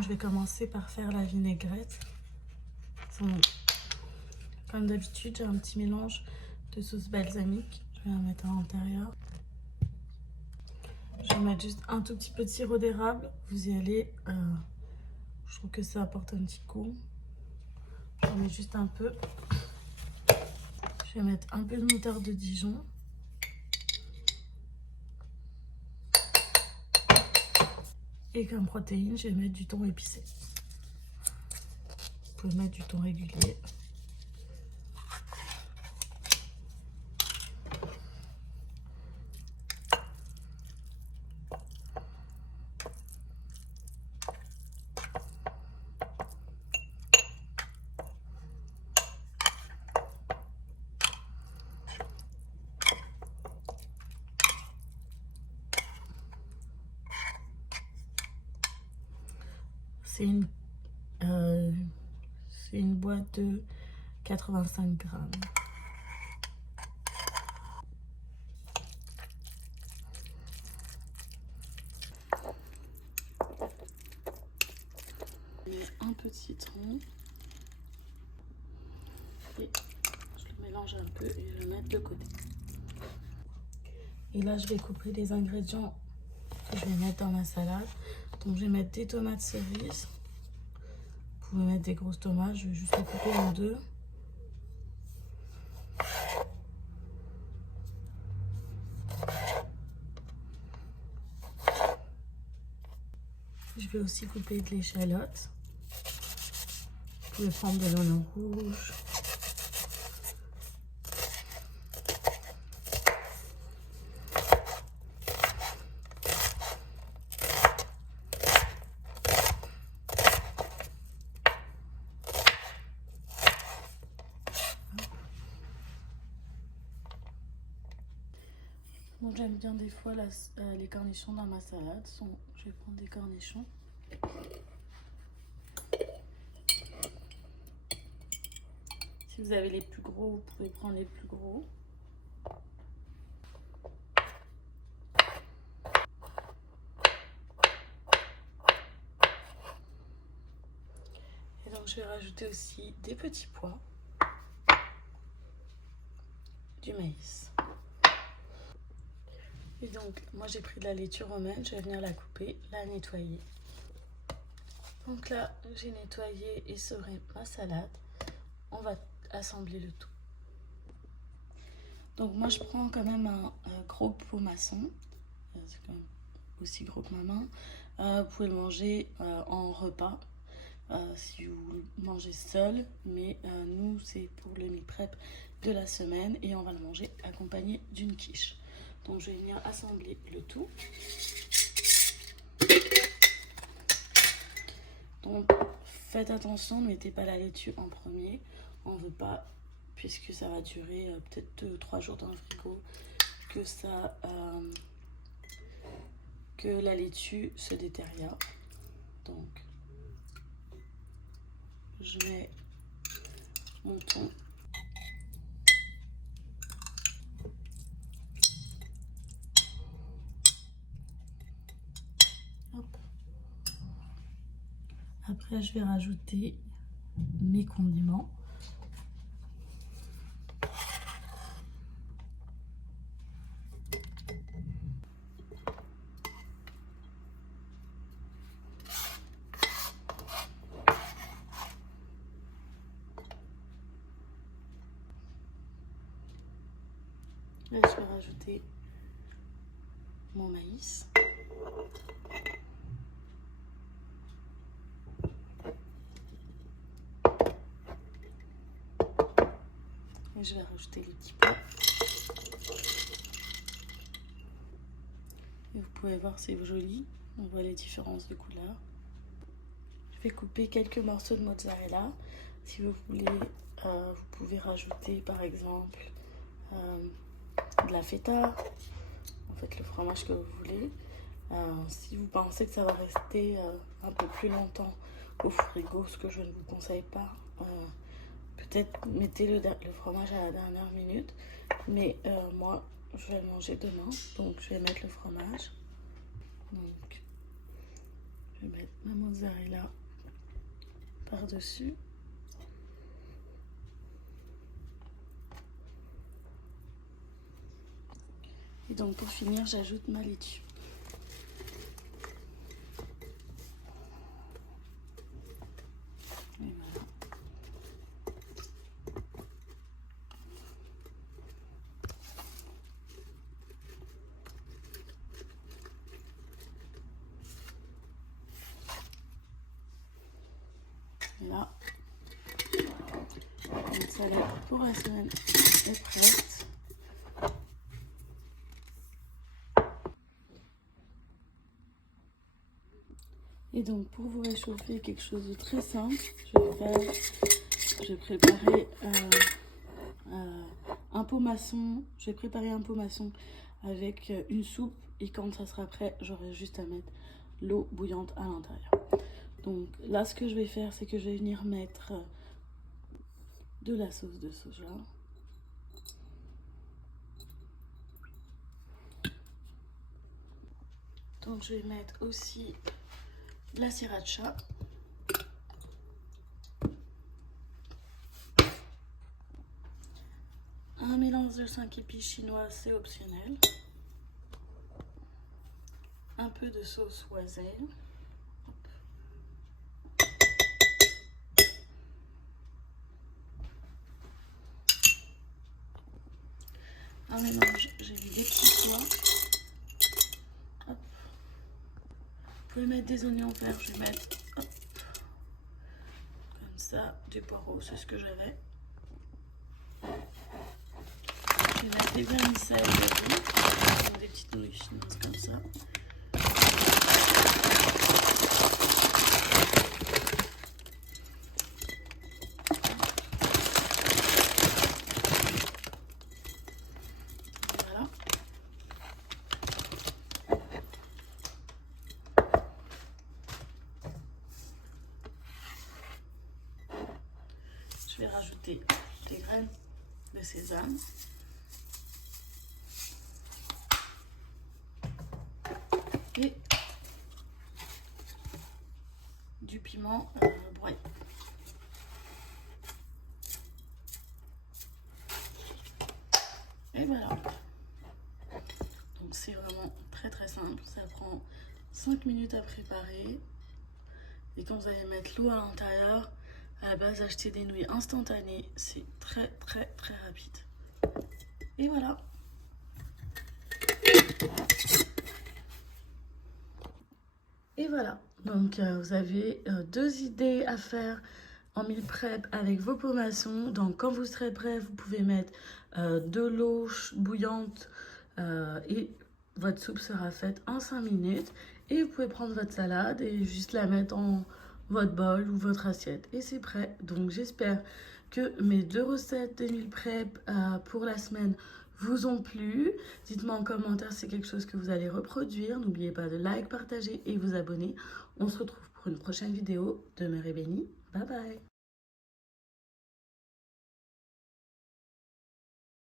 Donc je vais commencer par faire la vinaigrette. Donc, comme d'habitude, j'ai un petit mélange de sauce balsamique. Je vais en mettre à l'intérieur. Je vais mettre juste un tout petit peu de sirop d'érable. Vous y allez. Je trouve que ça apporte un petit goût. J'en mets juste un peu. Je vais mettre un peu de moutarde de Dijon. Et comme protéine, je vais mettre du thon épicé. Vous pouvez mettre du thon régulier. C'est une boîte de 85 grammes. Je mets un peu de citron. Et je le mélange un peu et je le mets de côté. Et là, je vais couper les ingrédients que je vais mettre dans ma salade. Donc, je vais mettre des tomates cerises. Vous pouvez mettre des grosses tomates. Je vais juste les couper en deux. Je vais aussi couper de l'échalote. Vous pouvez prendre de l'oignon rouge. Donc j'aime bien des fois les cornichons dans ma salade. Je vais prendre des cornichons. Si vous avez les plus gros, vous pouvez prendre les plus gros. Et donc je vais rajouter aussi des petits pois, du maïs. Et donc moi j'ai pris de la laitue romaine, je vais venir la couper, la nettoyer. Donc là j'ai nettoyé et sevré ma salade. On va assembler le tout. Donc moi je prends quand même un gros pot maçon. C'est quand même aussi gros que ma main. Vous pouvez le manger en repas si vous le mangez seul, mais nous c'est pour le meal prep de la semaine et on va le manger accompagné d'une quiche. Donc je vais venir assembler le tout. Donc faites attention, ne mettez pas la laitue en premier. On ne veut pas, puisque ça va durer peut-être 2-3 jours dans le frigo, que la laitue se détériore. Donc je mets mon thon. Hop. Après, je vais rajouter mes condiments. Là, je vais rajouter mon maïs. Et je vais rajouter les petits pois. Et vous pouvez voir, c'est joli. On voit les différences de couleurs. Je vais couper quelques morceaux de mozzarella. Si vous voulez, vous pouvez rajouter par exemple de la feta. En fait, le fromage que vous voulez. Si vous pensez que ça va rester un peu plus longtemps au frigo, ce que je ne vous conseille pas, peut-être mettez le fromage à la dernière minute. Mais moi, je vais le manger demain, donc je vais mettre le fromage. Donc, je Je vais mettre ma mozzarella par-dessus. Et donc pour finir, j'ajoute ma laitue. Et voilà. Et là, une salade pour la semaine est prête. Et donc pour vous réchauffer quelque chose de très simple, je vais préparer un pot maçon. Je vais préparer un pot maçon avec une soupe et quand ça sera prêt, j'aurai juste à mettre l'eau bouillante à l'intérieur. Donc là, ce que je vais faire, c'est que je vais venir mettre de la sauce de soja. Donc je vais mettre aussi la sriracha. Un mélange de 5 épices chinoises, c'est optionnel. Un peu de sauce Oiselle. Un mélange, j'ai mis des petits pois. Hop. Vous pouvez mettre des oignons verts, je vais mettre hop, comme ça, des poireaux, c'est ce que j'avais. Je vais mettre des vermicelles, des petites nouilles chinoises comme ça. Voilà. Je vais rajouter des graines de sésame. Et du piment broyé. Et voilà. Donc c'est vraiment très très simple. Ça prend 5 minutes à préparer. Et quand vous allez mettre l'eau à l'intérieur, à la base acheter des nouilles instantanées, c'est très très très rapide. Et voilà. Et voilà, donc vous avez 2 idées à faire en meal prep avec vos pots maçons. Donc quand vous serez prêt, vous pouvez mettre de l'eau bouillante et votre soupe sera faite en 5 minutes. Et vous pouvez prendre votre salade et juste la mettre dans votre bol ou votre assiette. Et c'est prêt. Donc j'espère que mes 2 recettes de meal prep pour la semaine vous ont plu. Dites-moi en commentaire si c'est quelque chose que vous allez reproduire. N'oubliez pas de like, partager et vous abonner. On se retrouve pour une prochaine vidéo. Demeurez bénis. Bye bye.